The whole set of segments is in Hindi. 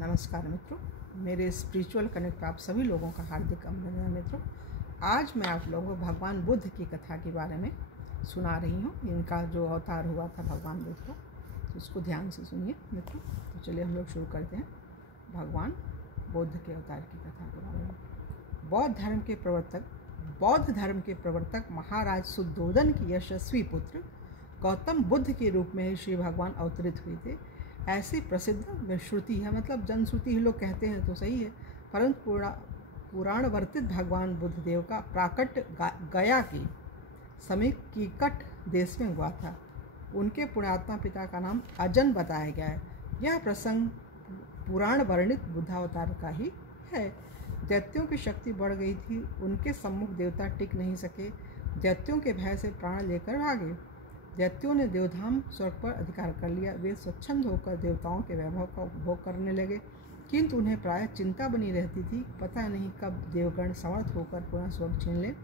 नमस्कार मित्रों, मेरे स्पिरिचुअल कनेक्ट पर आप सभी लोगों का हार्दिक अभिनंदन। मित्रों, आज मैं आप लोगों को भगवान बुद्ध की कथा के बारे में सुना रही हूँ। इनका जो अवतार हुआ था भगवान बुद्ध का, तो उसको ध्यान से सुनिए मित्रों। तो चलिए हम लोग शुरू करते हैं भगवान बुद्ध के अवतार की कथा के बारे में। बौद्ध धर्म के प्रवर्तक महाराज सुद्धोधन की यशस्वी पुत्र गौतम बुद्ध के रूप में ही श्री भगवान अवतरित हुए थे। ऐसी प्रसिद्ध श्रुति है, मतलब जनश्रुति ही लोग कहते हैं तो सही है, परंतु पुराण वर्तित भगवान बुद्ध देव का प्राकट्य गया के समीप कीकट देश में हुआ था। उनके पुण्यात्मा पिता का नाम अजन बताया गया है। यह प्रसंग पुराण वर्णित बुद्धावतार का ही है। दैत्यों की शक्ति बढ़ गई थी, उनके सम्मुख देवता टिक नहीं सके। दैत्यों के भय से प्राण लेकर भागे। दैत्यों ने देवधाम स्वर्ग पर अधिकार कर लिया। वे स्वच्छंद होकर देवताओं के वैभव का उपभोग करने लगे, किंतु उन्हें प्रायः चिंता बनी रहती थी, पता नहीं कब देवगण समर्थ होकर पुनः स्वर्ग छीन ले।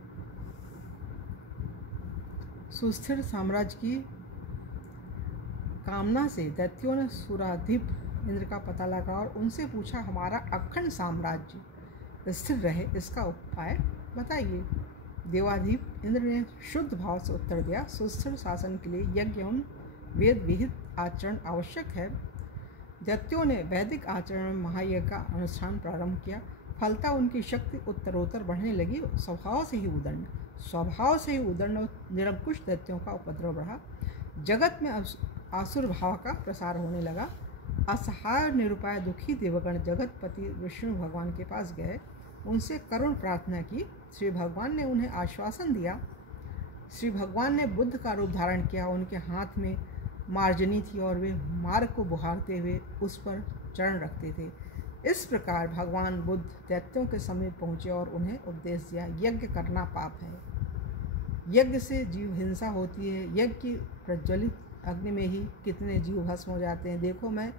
सुस्थिर साम्राज्य की कामना से दैत्यों ने सुराधिप इंद्र का पता लगा और उनसे पूछा, हमारा अखंड साम्राज्य स्थिर रहे इसका उपाय बताइए। देवाधिप इंद्र ने शुद्ध भाव से उत्तर दिया, सुस्थिर शासन के लिए यज्ञ एवं वेद विहित आचरण आवश्यक है। दैत्यों ने वैदिक आचरण में महायज्ञ का अनुष्ठान प्रारंभ किया। फलता उनकी शक्ति उत्तरोत्तर बढ़ने लगी। स्वभाव से ही उदंड और निरंकुश दैत्यों का उपद्रव बढ़ा। जगत में आसुर भाव का प्रसार होने लगा। असहाय और निरुपाय दुखी देवगण जगतपति विष्णु भगवान के पास गए, उनसे करुण प्रार्थना की। श्री भगवान ने उन्हें आश्वासन दिया। श्री भगवान ने बुद्ध का रूप धारण किया। उनके हाथ में मार्जनी थी और वे मार्ग को बुहारते हुए उस पर चरण रखते थे। इस प्रकार भगवान बुद्ध दैत्यों के समीप पहुँचे और उन्हें उपदेश दिया, यज्ञ करना पाप है। यज्ञ से जीव हिंसा होती है। यज्ञ की प्रज्वलित अग्नि में ही कितने जीव भस्म हो जाते हैं। देखो, मैं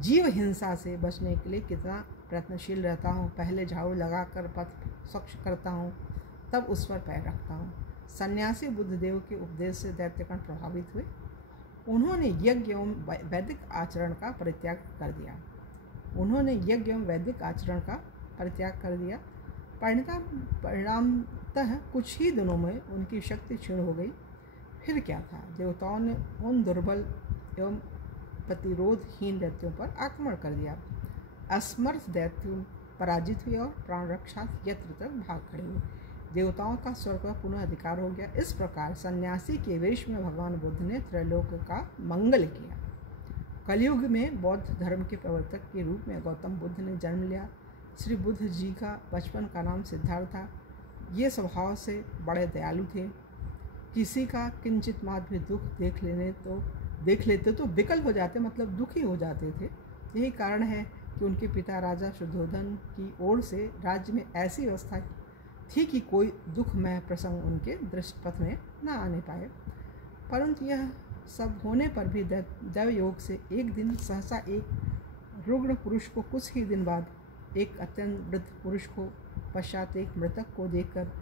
जीव हिंसा से बचने के लिए कितना प्रयत्नशील रहता हूँ। पहले झाड़ू लगाकर पथ स्वच्छ करता हूँ, तब उस पर पैर रखता हूँ। सन्यासी बुद्धदेव के उपदेश से दैत्यगण प्रभावित हुए। उन्होंने यज्ञ एवं वैदिक आचरण का परित्याग कर दिया। परिणामतः कुछ ही दिनों में उनकी शक्ति क्षीण हो गई। फिर क्या था, देवताओं ने उन दुर्बल एवं प्रतिरोधहीन दैत्यों पर आक्रमण कर दिया। असमर्थ दैत्य पराजित हुए और प्राण रक्षा यत्र तक भाग खड़े हुए। देवताओं का स्वर्ग पर पुनः अधिकार हो गया। इस प्रकार सन्यासी के वेश में भगवान बुद्ध ने त्रैलोक का मंगल किया। कलयुग में बौद्ध धर्म के प्रवर्तक के रूप में गौतम बुद्ध ने जन्म लिया। श्री बुद्ध जी का बचपन का नाम सिद्धार्थ था। ये स्वभाव से बड़े दयालु थे। किसी का किंचित मात्र भी दुख देख लेते तो विकल हो जाते, मतलब दुखी हो जाते थे। यही कारण है कि उनके पिता राजा शुद्धोधन की ओर से राज्य में ऐसी व्यवस्था थी कि कोई दुखमय प्रसंग उनके दृष्टिपथ में न आने पाए। परंतु यह सब होने पर भी दैव योग से एक दिन सहसा एक रुग्ण पुरुष को, कुछ ही दिन बाद एक अत्यंत वृद्ध पुरुष को, पश्चात एक मृतक को देखकर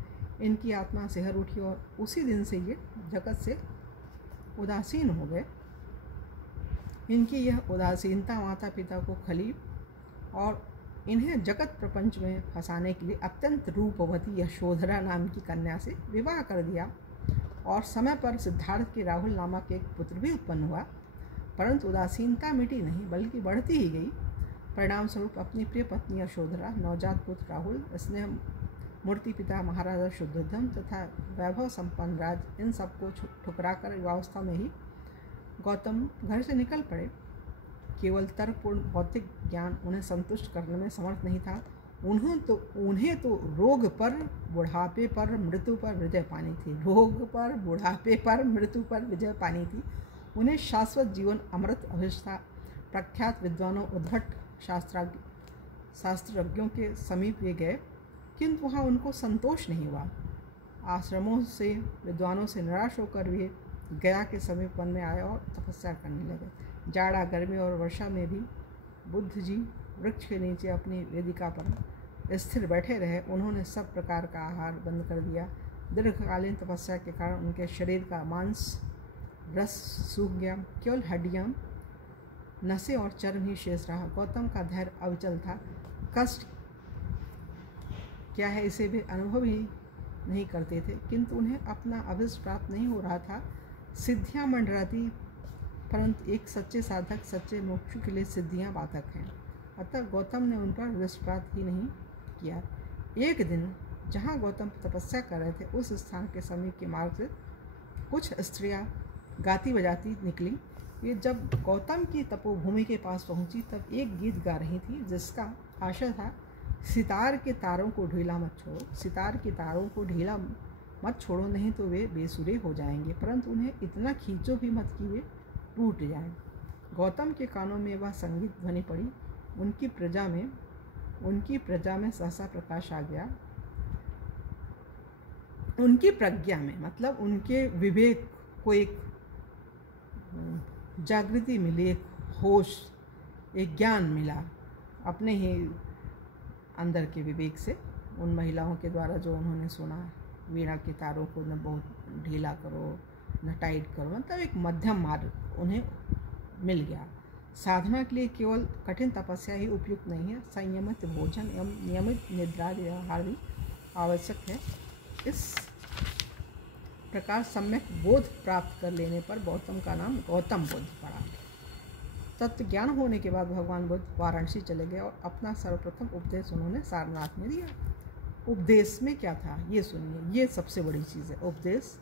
इनकी आत्मा सिहर उठी और उसी दिन से ये जगत से उदासीन हो गए। इनकी यह उदासीनता माता पिता को खली और इन्हें जगत प्रपंच में फंसाने के लिए अत्यंत रूपवती यशोधरा नाम की कन्या से विवाह कर दिया और समय पर सिद्धार्थ के राहुल नामक एक पुत्र भी उत्पन्न हुआ। परंतु उदासीनता मिटी नहीं, बल्कि बढ़ती ही गई। परिणाम स्वरूप अपनी प्रिय पत्नी यशोधरा, नवजात पुत्र राहुल, स्नेह मूर्ति पिता महाराजा शुद्धोधन तथा वैभव संपन्न राज, इन सबको ठुकराकर युवावस्था में ही गौतम घर से निकल पड़े। केवल तर्कपूर्ण भौतिक ज्ञान उन्हें संतुष्ट करने में समर्थ नहीं था। उन्हें तो रोग पर, बुढ़ापे पर, मृत्यु पर विजय पानी थी। उन्हें शाश्वत जीवन, अमृत अभिष्ठा। प्रख्यात विद्वानों, उद्भट शास्त्रज्ञों के समीप वे गए, किंतु वहाँ उनको संतोष नहीं हुआ। आश्रमों से, विद्वानों से निराश होकर वे गया के समीप वन में आए और तपस्या करने लगे। जाड़ा, गर्मी और वर्षा में भी बुद्ध जी वृक्ष के नीचे अपनी वेदिका पर स्थिर बैठे रहे। उन्होंने सब प्रकार का आहार बंद कर दिया। दीर्घकालीन तपस्या के कारण उनके शरीर का मांस रस सूख गया। केवल हड्डियाँ नसें और चर्म ही शेष रहा। गौतम का धैर्य अविचल था। कष्ट क्या है इसे वे अनुभव ही नहीं करते थे, किंतु उन्हें अपना अभिष्ट प्राप्त नहीं हो रहा था। सिद्धियां मंडराती, परंतु एक सच्चे साधक, सच्चे मोक्ष के लिए सिद्धियां बाधक हैं। अतः गौतम ने उनका अभिष्ट प्राप्त ही नहीं किया। एक दिन जहाँ गौतम तपस्या कर रहे थे, उस स्थान के समीप के मार्ग से कुछ स्त्रियां गाती बजाती निकली। ये जब गौतम की तपोभूमि के पास पहुंची तब एक गीत गा रही थी, जिसका आशय था, सितार के तारों को ढीला मत छोड़ो, सितार के तारों को ढीला मत छोड़ो, नहीं तो वे बेसुरे हो जाएंगे, परंतु उन्हें इतना खींचो भी मत कि वे टूट जाएं। गौतम के कानों में वह संगीत ध्वनि पड़ी। उनकी प्रजा में सहसा प्रकाश आ गया। उनकी प्रज्ञा में, मतलब उनके विवेक को एक जागृति मिली, एक होश, एक ज्ञान मिला अपने ही अंदर के विवेक से। उन महिलाओं के द्वारा जो उन्होंने सुना, वीणा के तारों को न बहुत ढीला करो न टाइट करो, मतलब एक मध्यम मार्ग उन्हें मिल गया। साधना के लिए केवल कठिन तपस्या ही उपयुक्त नहीं है, संयमित भोजन एवं नियमित निद्रा व्यवहार भी आवश्यक है। इस प्रकार सम्यक बोध प्राप्त कर लेने पर गौतम का नाम गौतम बुद्ध पड़ा। तत्व ज्ञान होने के बाद भगवान बुद्ध वाराणसी चले गए और अपना सर्वप्रथम उपदेश उन्होंने सारनाथ में दिया। उपदेश में क्या था ये सुनिए, ये सबसे बड़ी चीज़ है। उपदेश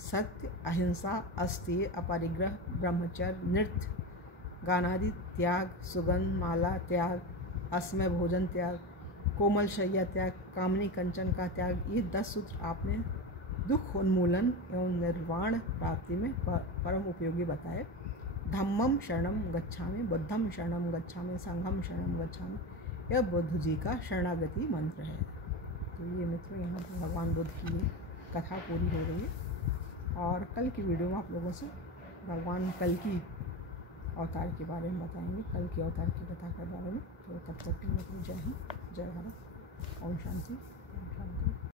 सत्य, अहिंसा, अस्तेय, अपरिग्रह, ब्रह्मचर्य, नृत्य, गानादि त्याग, सुगंध माला त्याग, असमय भोजन त्याग, कोमल शय्या त्याग, कामनी कंचन का त्याग, ये 10 सूत्र आपने दुख उन्मूलन एवं निर्वाण प्राप्ति में परम उपयोगी बताए। धम्मम शरणम गच्छामि, बुद्धम शरणम गच्छामि, संघम शरणम गच्छामि, यह बुद्ध जी का शरणागति मंत्र है। तो ये मित्रों, यहाँ पर भगवान बुद्ध की कथा पूरी हो गई है और कल की वीडियो में आप लोगों से भगवान कल्कि अवतार के बारे में बताएंगे, कल्कि अवतार की कथा के बारे में। तो तब तक के लिए जय हिंद, जय भारत, ओम शांति, ओम शांति।